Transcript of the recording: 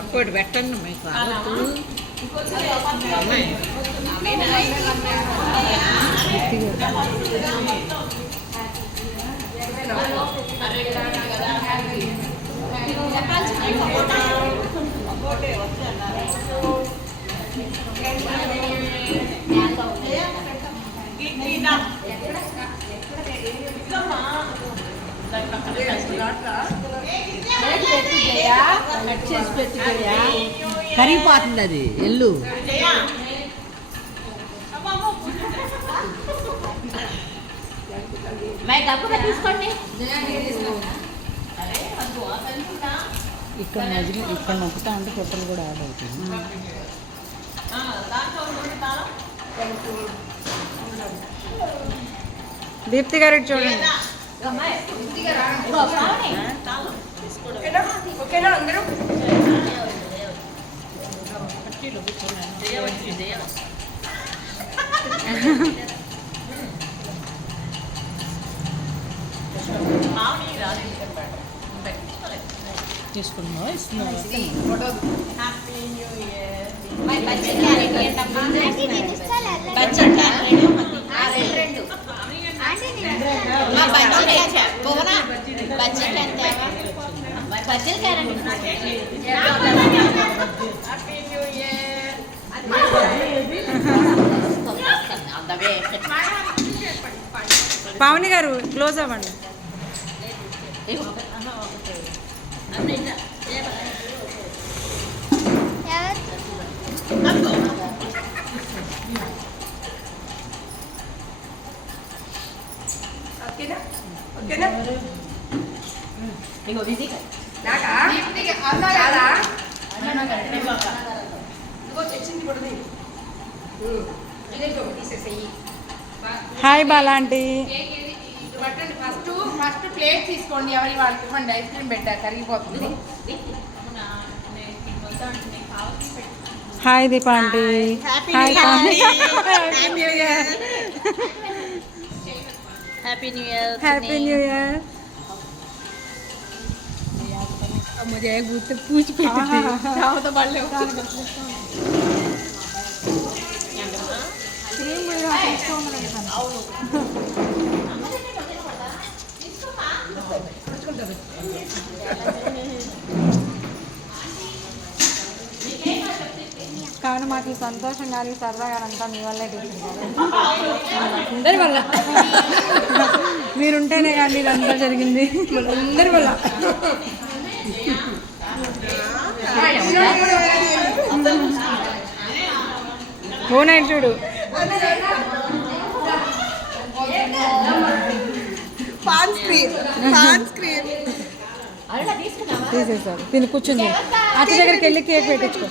ఒక్కోటి పెట్టండి మీకు కరిగిపోతుంది అది ఎల్లు తీసుకోండి ఇక్కడ మధ్యలో ఇక్కడ నొక్కుతా ఉంటే పొట్టలు కూడా యాడ్ అవుతుంది. దీప్తి గారు చూడండి. ఓకేనా అందరూ? తీసుకున్నావా ఇస్తున్నావా? పావని గారు క్లోజ్ అవ్వండి. ఓకేనా? హాయ్ బాలాంటి. ఫస్ట్ ప్లేట్ తీసుకోండి, ఎవరి వాళ్ళకి ఇవ్వండి. ఐస్ క్రీమ్ పెట్టా కరిగిపోతుంది. Hi Deepa aunty. Hi happy new year. Happy new year. मुझे गुस्से पूछ जाओ तो बढ़ लो. కానీ మాకు ఈ సంతోషం కానీ సరదా కానీ అంతా మీ వల్లే అందరి వల్ల. మీరుంటేనే కానీ ఇదంతా జరిగింది అందరి వల్ల. ఓనైట్ చూడు. తీసేసారు. తిని కూర్చుంది. అత్త దగ్గరికి వెళ్ళి కేక్ పెట్టించుకో.